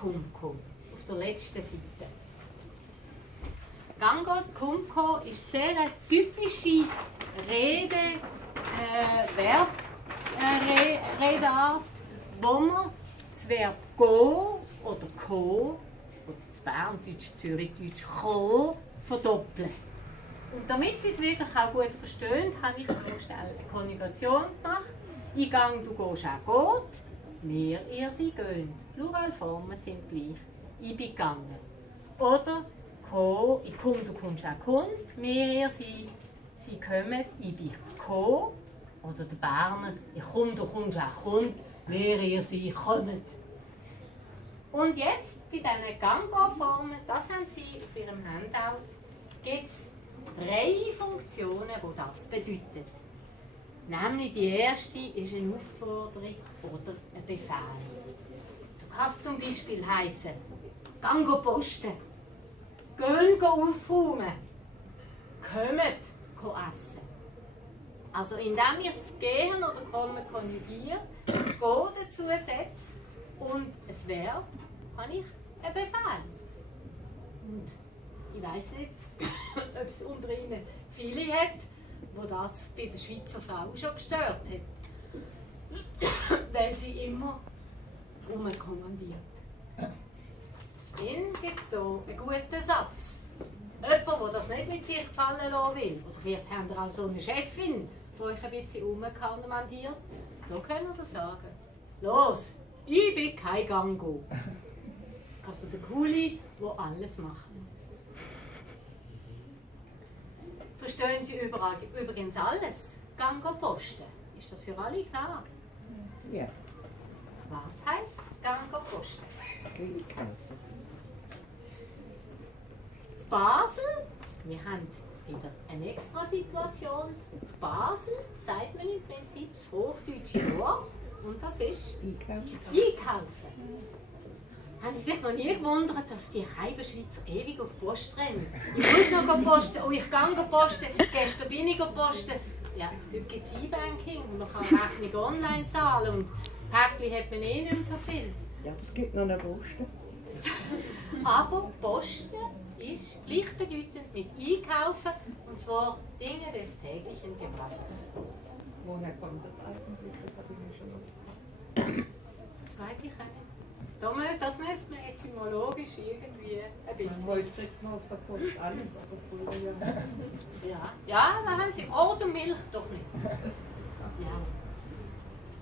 Kumko auf der letzten Seite. Gango Kumko ist sehr eine typische Redeart, wo man das Verb go oder ko oder das Berndeutsch, Zürichdeutsch ko verdoppelt. Und damit Sie es wirklich auch gut verstehen, habe ich noch schnell eine Konjugation gemacht. Ich gang, du gehst auch geht. Wir, ihr, sie gehen. Pluralformen sind gleich. Ich bin gegangen. Oder ko, ich komme, du kommst auch kommt. Wir, ihr, sie kommen. Ich bin ko. Oder der Berner, ich komme, du kommst auch kommt. Wir, ihr, sie kommen. Und jetzt bei diesen Gango-Formen, das haben Sie auf Ihrem Handout, gibt es 3 Funktionen, die das bedeuten. Nämlich die erste ist eine Aufforderung oder ein Befehl. Du kannst zum Beispiel heißen: Gang posten, gehen aufräumen, kommt essen. Also indem ich das Gehen oder Kommen konjugiere, Go dazu setze und ein Verb, habe ich einen Befehl. Und ich weiss nicht, ob es unter Ihnen viele hat, wo das bei der Schweizer Frau schon gestört hat. Weil sie immer rumkommandiert. Dann gibt es hier einen guten Satz. Jemand, der das nicht mit sich gefallen lassen will, oder vielleicht haben ihr auch so eine Chefin, die euch ein bisschen rumkommandiert, da könnt ihr sagen: Los, ich bin kein Gango. Also der Kuli, der alles machen muss. Verstehen Sie übrigens alles? Gango posten. Ist das für alle klar? Ja. Was heisst Gango posten? Einkaufen. In Basel, wir haben wieder eine extra Situation. In Basel sagt man im Prinzip das hochdeutsche Wort und das ist Einkaufen. Einkaufen. Haben Sie sich noch nie gewundert, dass die Heibenschweizer ewig auf die Post rennen? Ich muss noch posten, oh, ich gehe posten, gestern bin ich posten. Ja, heute gibt es E-Banking und man kann Rechnung online zahlen und Päckchen hat man eh nicht mehr so viel. Ja, aber es gibt noch eine Posten. Aber Posten ist gleichbedeutend mit Einkaufen, und zwar Dinge des täglichen Gebrauchs. Woher kommt das eigentlich? Das habe ich mir schon noch. Das weiß ich auch nicht. Das müssen wir etymologisch irgendwie ein bisschen. Heute kriegt man auf der Post alles, aber früher ja. Ja, da haben Sie Ort und Milch doch nicht. Ja.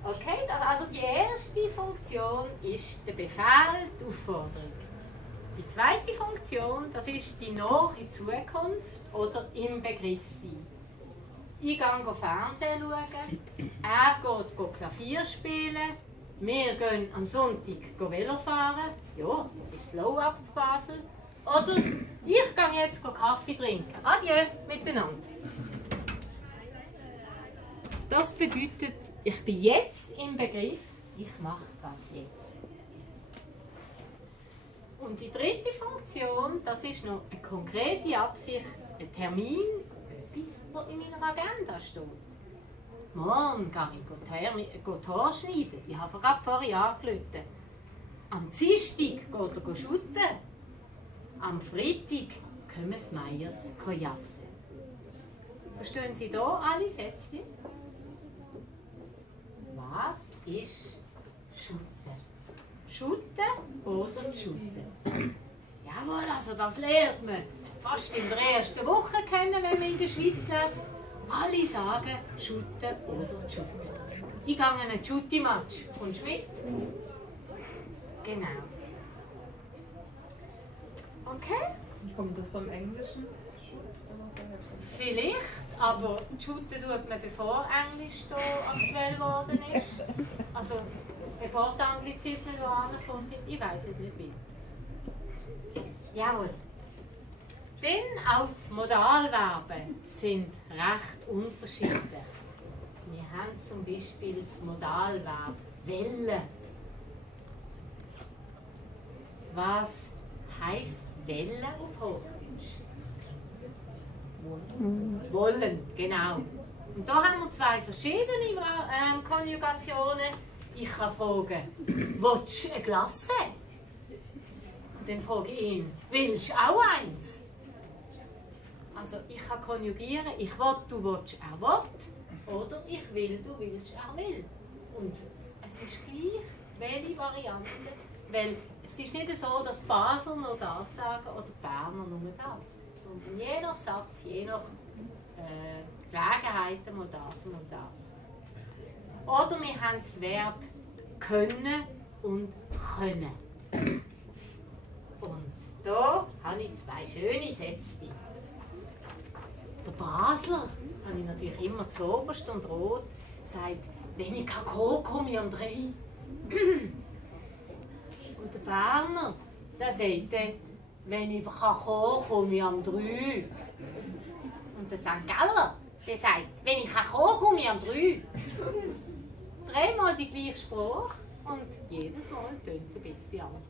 Okay, also die erste Funktion ist der Befehl, die Aufforderung. Die zweite Funktion, das ist die nahe Zukunft oder im Begriff sein. Ich gehe Fernsehen schauen, er geht Klavier spielen, wir gehen am Sonntag Velo fahren, ja, das ist Slow up zu Basel. Oder ich gehe jetzt Kaffee trinken. Adieu miteinander. Das bedeutet, ich bin jetzt im Begriff, ich mache das jetzt. Und die dritte Funktion, das ist noch eine konkrete Absicht, ein Termin, etwas, was in meiner Agenda steht. Morgen gehe ich Haar schneiden. Ich habe gerade vorher angerufen. Am Dienstag geht er shooten. Am Freitag kommen die Meyers jassen. Verstehen Sie hier alle Sätze? Was ist Shooten? Shooten oder shooten? Jawohl, also das lernt man fast in der ersten Woche kennen, wenn man in der Schweiz lebt. Alle sagen shooten oder shooten. Ich gehe einen Shooty-Match. Kommst du mit? Genau. Okay? Kommt das vom Englischen? Vielleicht, aber shooten tut man bevor Englisch hier aktuell geworden ist. Also bevor die Anglizismen hier angekommen sind. Ich weiß es nicht mehr. Jawohl. Denn auch die Modalverben sind recht unterschiedlich. Wir haben zum Beispiel das Modalverb «welle». Was heisst «welle» auf Hochdeutsch? Wollen, genau. Und da haben wir 2 verschiedene Konjugationen. Ich kann fragen, willst du eine Glasse? Dann frage ich ihn, willst du auch eins? Also ich kann konjugieren, ich will, du willst, er will. Oder ich will, du willst, er will. Und es ist gleich, welche Variante. Weil es ist nicht so, dass Basler nur das sagen oder Berner nur das. Sondern je nach Satz, je nach Gelegenheiten mal das, mal das. Oder wir haben das Verb können und können. Und da habe ich zwei schöne Sätze. Der Basler, habe ich natürlich immer zuoberst und rot, sagt, wenn ich kann kommen, komme ich um 3. Und der Berner, der sagt, wenn ich kann kommen, komme ich um 3. Und der St. Galler, der sagt, wenn ich kann kommen, komme ich um 3. Dreimal die gleiche Sprache und jedes Mal tönt es ein bisschen anders.